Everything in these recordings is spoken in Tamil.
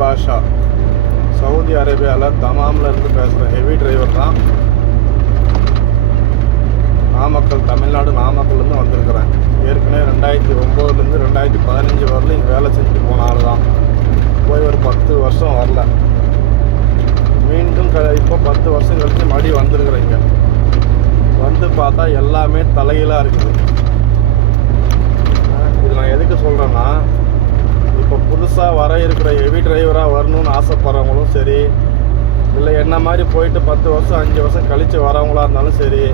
பாஷா. சவுதி அரேபியாவில் தமாமில் இருந்து பேசுகிற ஹெவி டிரைவர் தான் நாமக்கல் தமிழ்நாடு நாமக்கல்லேருந்து வந்திருக்கிறேன். ஏற்கனவே ரெண்டாயிரத்தி ஒம்போதுலேருந்து ரெண்டாயிரத்தி பதினஞ்சு வரல இங்கே வேலை செஞ்சுட்டு போன ஆள் தான். போய் ஒரு பத்து வருஷம் வரல. மீண்டும் க இப்போ பத்து வருஷம் கழித்து மறுபடியும் வந்துருக்குறீங்க வந்து பார்த்தா எல்லாமே தலையிலாக இருக்குது. இது நான் எதுக்கு சொல்கிறேன்னா இப்போ புதுசாக வர இருக்கிற ஹெவி டிரைவராக வரணும்னு ஆசைப்பட்றவங்களும் சரி இல்லை என்ன மாதிரி போயிட்டு பத்து வருஷம் அஞ்சு வருஷம் கழித்து வரவங்களா இருந்தாலும் சரி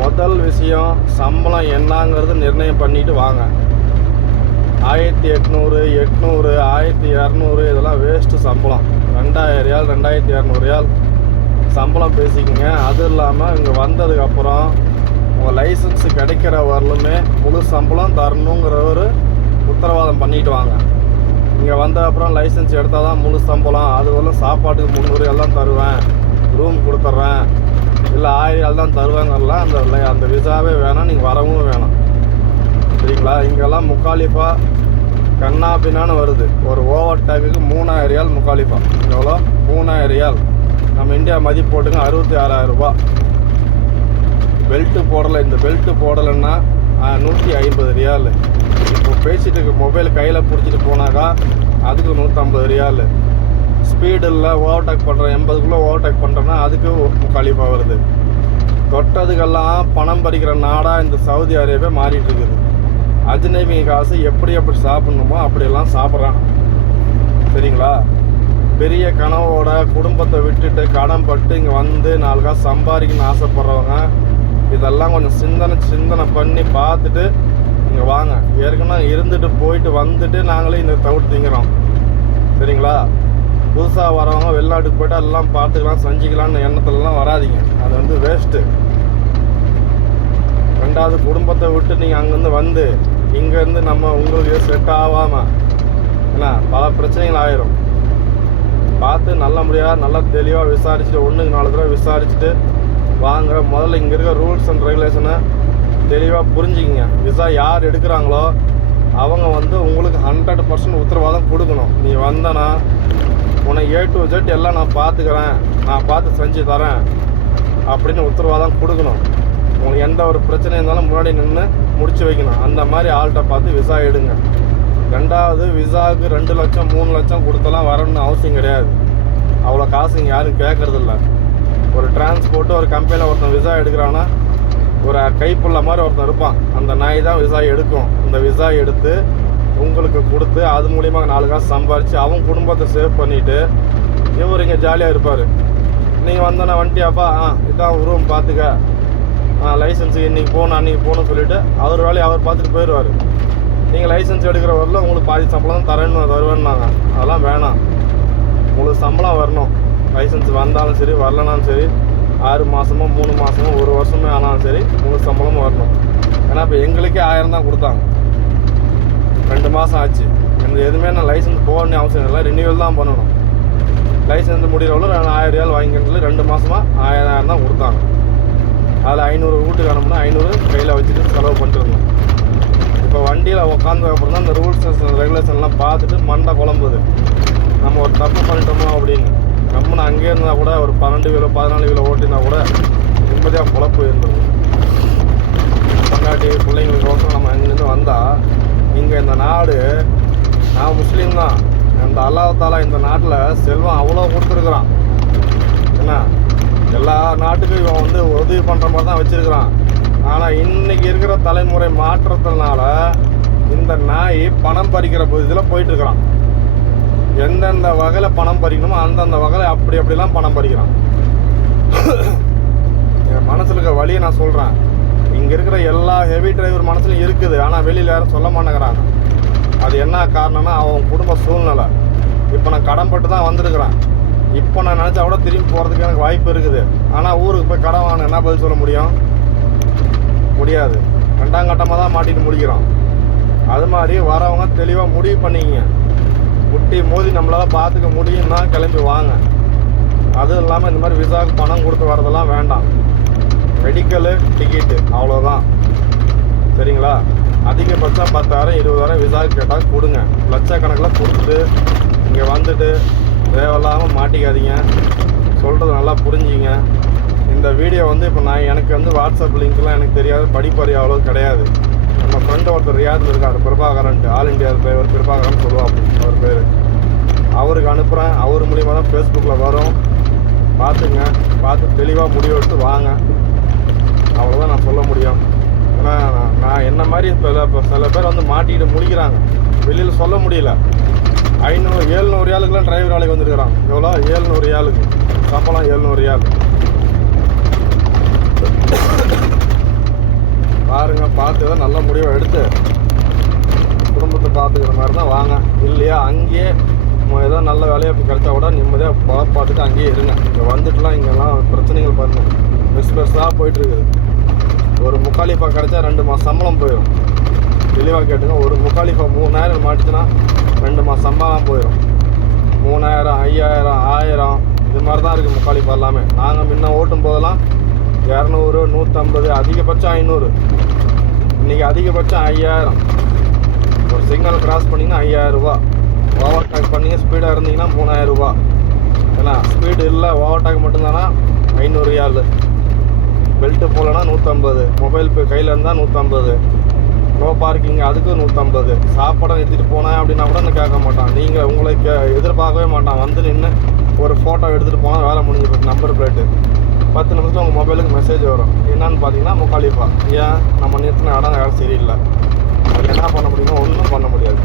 முதல் விஷயம் சம்பளம் என்னங்கிறது நிர்ணயம் பண்ணிட்டு வாங்க. ஆயிரத்தி எட்நூறு எட்நூறு ஆயிரத்தி இரநூறு இதெல்லாம் வேஸ்ட்டு சம்பளம். ரெண்டாயிரம் ரியால் ரெண்டாயிரத்தி இரநூறுயால் சம்பளம் பேசிக்கங்க. அது இல்லாமல் இங்கே வந்ததுக்கப்புறம் உங்கள் லைசன்ஸு கிடைக்கிற வரலுமே முழு சம்பளம் தரணுங்கிற ஒரு பண்ணிட்டு வாங்க இங்கே வந்த அப்புறம் லைசன்ஸ் எடுத்தால் தான் முழு சம்பளம் அதுவெல்லாம் சாப்பாட்டுக்கு முந்நூறு எல்லாம் தருவேன். ரூம் கொடுத்துட்றேன். இல்லை ஆயிரம் தான் தருவேங்கிறலாம் அந்த அந்த விசாவே வேணாம் நீங்கள் வரவும் வேணாம். சரிங்களா இங்கெல்லாம் முக்காலிப்பாக கண்ணா பின்னான்னு வருது. ஒரு ஓவர் டேக்குக்கு மூணாயிரம் ரியால் முக்காலிஃபா. எவ்வளோ மூணாயிரம் ரியால். நம்ம இந்தியா மதிப்பு போட்டுங்க அறுபத்தி ஆறாயிரம் ரூபாய் பெல்ட்டு போடலை. இந்த பெல்ட்டு போடலைன்னா நூற்றி ஐம்பது ரியால். இப்போ பேசிகிட்டு இருக்க மொபைல் கையில் பிடிச்சிட்டு போனாக்கா அதுக்கு நூற்றம்பது ரியால் ஸ்பீடில் ஓவர்டேக் பண்ணுறேன் எண்பதுக்குள்ளே ஓவர்டேக் பண்ணுறேன்னா அதுக்கு கழிப்பாக வருது. தொட்டதுக்கெல்லாம் பணம் பறிக்கிற நாடாக இந்த சவுதி அரேபியா மாறிட்டு இருக்குது. அஜ்நபிங்க காசு எப்படி எப்படி சாப்பிட்ணுமோ அப்படியெல்லாம் சாப்பிட்றான். சரிங்களா? பெரிய கனவோட குடும்பத்தை விட்டுட்டு கடன் பட்டு இங்கே வந்து நாலு காசு சம்பாதிக்கணும்னு ஆசைப்படுறவங்க இதெல்லாம் கொஞ்சம் சிந்தனை சிந்தனை பண்ணி பார்த்துட்டு இங்கே வாங்க. ஏற்கனவே இருந்துட்டு போயிட்டு வந்துட்டு நாங்களே இந்த தவிர்த்து திங்கிறோம். சரிங்களா? புதுசாக வரவங்க வெளிநாட்டுக்கு போய்ட்டு எல்லாம் பார்த்துக்கலாம் செஞ்சுக்கலாம்னு எண்ணத்துலலாம் வராதீங்க. அது வந்து வேஸ்ட்டு ரெண்டாவது குடும்பத்தை விட்டு நீங்கள் அங்கேருந்து வந்து இங்கேருந்து நம்ம உங்களுக்கு செட் ஆகாமல் ஏன்னா பல பிரச்சனைகள் ஆயிரும். பார்த்து நல்ல முடியாது நல்லா தெளிவாக விசாரிச்சுட்டு ஒன்றுக்கு நாலு தடவை விசாரிச்சுட்டு வாங்க. முதல்ல இங்கே இருக்க ரூல்ஸ் அண்ட் ரெகுலேஷனை தெளிவாக புரிஞ்சுக்கிங்க. விசா யார் எடுக்கிறாங்களோ அவங்க வந்து உங்களுக்கு ஹண்ட்ரட் பர்சன்ட் உத்தரவாதம் கொடுக்கணும். நீ வந்தனா உன்னை ஏ டு ஜெட் எல்லாம் நான் பார்த்துக்கிறேன் நான் பார்த்து செஞ்சு தரேன் அப்படின்னு உத்தரவாதம் கொடுக்கணும். உங்களுக்கு எந்த ஒரு பிரச்சனை இருந்தாலும் முன்னாடி நின்று முடிச்சு வைக்கணும். அந்த மாதிரி ஆள்கிட்ட பார்த்து விசா எடுங்க. ரெண்டாவது விசாவுக்கு ரெண்டு லட்சம் மூணு லட்சம் கொடுத்தலாம் வரணும்னு அவசியம் கிடையாது. அவ்வளோ காசு இங்கே யாரும் கேட்கறதில்ல ஒரு டிரான்ஸ்போர்ட்டு ஒரு கம்பெனியில் ஒருத்தன் விசா எடுக்கிறான்னா ஒரு கைப்புள்ள மாதிரி ஒருத்தன் இருப்பான். அந்த நாய் தான் விசா எடுக்கும். அந்த விசா எடுத்து உங்களுக்கு கொடுத்து அது மூலிமா நாலு காசு சம்பாரித்து அவன் குடும்பத்தை சேவ் பண்ணிவிட்டு இவர் இங்கே ஜாலியாக இருப்பார். நீங்கள் வந்தோன்னா வண்டியாப்பா ஆ இதான் ரூம் பார்த்துக்க ஆ லைசன்ஸு இன்றைக்கி போகணும் அன்றைக்கி போகணும்னு சொல்லிவிட்டு அவர் வேலையை அவர் பார்த்துட்டு போயிடுவார். நீங்கள் லைசன்ஸ் எடுக்கிற வரல உங்களுக்கு பாதி சம்பளம் தான் தரேன்னு தருவேன்னாங்க. அதெல்லாம் வேணாம். உங்களுக்கு சம்பளம் வரணும். லைசன்ஸ் வந்தாலும் சரி வரலனாலும் சரி ஆறு மாதமோ மூணு மாதமோ ஒரு வருஷமே ஆனாலும் சரி மூணு சம்பளமும் வரணும். ஏன்னா இப்போ எங்களுக்கே ஆயிரம் தான் கொடுத்தாங்க. ரெண்டு மாதம் ஆச்சு. எனக்கு எதுவுமே நான் லைசன்ஸ் போகணும்னு அவசியம் இல்லை. ரினியூவல் தான் பண்ணணும். லைசன்ஸ் முடிகிறவங்களும் நான் ஆயிரம் ரூபாய் வாங்கிக்கிறது ரெண்டு மாதமாக ஆயிரம் ஆயிரம் தான் கொடுத்தாங்க. அதில் ஐநூறு வீட்டுக்கு அனுப்புனா ஐநூறு கையில் வச்சுட்டு செலவு பண்ணிட்டுருந்தோம். இப்போ வண்டியில் உட்காந்து அப்புறம் தான் இந்த ரூல்ஸ் ரெகுலேஷன்லாம் பார்த்துட்டு மண்டை குழம்புது. நம்ம ஒரு தப்பு பண்ணிட்டோமோ அப்படின்னு. கம்மனை அங்கேயே இருந்தால் கூட ஒரு பன்னெண்டு கிலோ பதினாலு கிலோ ஓட்டினா கூட நிம்மதியாக பொழப்பு இருந்தது. பொண்டாட்டி பிள்ளைங்களுக்கோசம் நம்ம அங்கேருந்து வந்தால் இங்கே இந்த நாடு நான் முஸ்லீம் தான். அந்த அல்லாஹ் இந்த நாட்டில் செல்வம் அவ்வளோ கொடுத்துருக்குறான். என்ன? எல்லா நாட்டுக்கும் இவன் வந்து உதவி பண்ணுற மாதிரி தான் வச்சுருக்கிறான். ஆனால் இன்றைக்கி இருக்கிற தலைமுறை மாற்றத்தினால இந்த நாய் பணம் பறிக்கிற இதில் போயிட்டுருக்குறான் எந்தெந்த வகையில் பணம் பறிக்கணுமோ அந்தந்த வகையில் அப்படி அப்படிலாம் பணம் பறிக்கிறான். என் மனசில் இருக்க வழியை நான் சொல்கிறேன் இங்கே இருக்கிற எல்லா ஹெவி டிரைவர் மனசுலையும் இருக்குது. ஆனால் வெளியில் யாரும் சொல்ல மாட்டேங்கிறாங்க. அது என்ன காரணம்னா அவன் குடும்ப சூழ்நிலை. இப்போ நான் கடன்பட்டு தான் வந்திருக்கிறேன். இப்போ நான் நினச்சா கூட திரும்பி போகிறதுக்கு எனக்கு வாய்ப்பு இருக்குது. ஆனால் ஊருக்கு போய் கடன் வாங்க என்ன பதில் சொல்ல முடியும்? முடியாது. ரெண்டாம் கட்டமாக தான் மாட்டிட்டு முடிக்கிறோம் அது மாதிரி வரவங்க தெளிவாக முடிவு பண்ணிக்கங்க. குட்டி மோதி நம்மளால் பார்த்துக்க முடியும்னா கிளம்பி வாங்க. அதுவும் இல்லாமல் இந்த மாதிரி விசாவுக்கு பணம் கொடுத்து வரதெல்லாம் வேண்டாம். மெடிக்கலு டிக்கெட்டு அவ்வளோதான் சரிங்களா? அதிகபட்சம் பத்தாயிரம் இருபதாயிரம் விசாவுக்கு கேட்டால் கொடுங்க. லட்சக்கணக்கில் கொடுத்துட்டு இங்கே வந்துட்டு தேவையில்லாமல் மாட்டிக்காதீங்க. சொல்கிறது நல்லா புரிஞ்சுங்க. இந்த வீடியோ வந்து இப்போ நான் எனக்கு வந்து வாட்ஸ்அப் லிங்க்லாம் எனக்கு தெரியாது. படிப்பறிவு அவ்வளோ கிடையாது. நம்ம ஃப்ரெண்டு ஒருத்தர் ரியாதில் இருக்கார் பிரபாகரன்ட்டு. ஆல் இண்டியா பேர் பிரபாகரன் சொல்லுவாங்க அனுப்புகிறேன் அவர் மூலியமாக தான் ஃபேஸ்புக்கில் வரும். பார்த்துங்க. பார்த்து தெளிவாக முடிவெடுத்து வாங்க. அவ்வளோதான் நான் சொல்ல முடியும். ஏன்னா நான்- என்ன மாதிரி சில இப்போ சில பேர் வந்து மாட்டிக்கிட்டு முடிக்கிறாங்க. வெளியில் சொல்ல முடியல. ஐநூறு ஏழ்நூறு ஏழுக்குலாம் டிரைவர் வேலைக்கு வந்துருக்குறான் எவ்வளோ? ஏழ்நூறு ஏழுக்கு சம்பளம் ஏழ்நூறு ஏழு பாருங்க பார்த்து தான் நல்ல முடிவை எடுத்து குடும்பத்தை பார்த்துக்கிற மாதிரி தான் வாங்க. இல்லையா? அங்கேயே ஏதோ நல்ல வேலையாக கிடைச்சா கூட நிம்மதியாக பா பார்த்துட்டு அங்கேயே இருங்க. இங்கே வந்துட்டுலாம் இங்கெல்லாம் பிரச்சனைகள் பாருங்கள் பெருசு பெருசாக போயிட்டுருக்குது. ஒரு முக்காலிஃபா கிடைச்சா ரெண்டு மாதம் சம்பளம் போயிடும் தெளிவாக கேட்டுங்க ஒரு முக்காலிஃபா மூணாயிரம் மாட்டுச்சுன்னா ரெண்டு மாதம் சம்பளம் போயிடும் மூணாயிரம் ஐயாயிரம் ஆயிரம் இது மாதிரி தான் இருக்குது முக்காலிஃபா எல்லாமே. நாங்கள் முன்ன ஓட்டும் போதெல்லாம் இரநூறு நூற்றம்பது அதிகபட்சம் ஐநூறு. இன்றைக்கி அதிகபட்சம் ஐயாயிரம். ஒரு சிக்னல் கிராஸ் பண்ணிங்கன்னா ஐயாயிரம் ரூபா. ஓவர் டேக் பண்ணி ஸ்பீடாக இருந்தீங்கன்னா மூணாயிரம் ரூபா. ஏன்னா ஸ்பீடு இல்லை ஓவர் டேக் மட்டும்தானா? ஐநூறு ரியால். பெல்ட்டு போகலன்னா நூற்றம்பது மொபைல் இப்போ கையில் இருந்தால் நூற்றம்பது நோ பார்க்கிங் அதுக்கு நூற்றம்பது சாப்பாடை எடுத்துகிட்டு போனேன் அப்படின்னா கூட நான் கேட்க மாட்டான். நீங்கள் உங்களை கே எதிர்பார்க்கவே மாட்டான். வந்து நின்று ஒரு ஃபோட்டோ எடுத்துகிட்டு போனால் வேலை முடிஞ்சு போச்சு நம்பர் பிளேட்டு பத்து நிமிஷத்தில் உங்கள் மொபைலுக்கு மெசேஜ் வரும். என்னன்னு பார்த்தீங்கன்னா முக்காலிப்பா ஏன்? நம்ம நிறுத்தின இடம் வேலை சரியில்லை. அதுக்கு என்ன பண்ண முடியுமோ ஒன்றும் பண்ண முடியாது.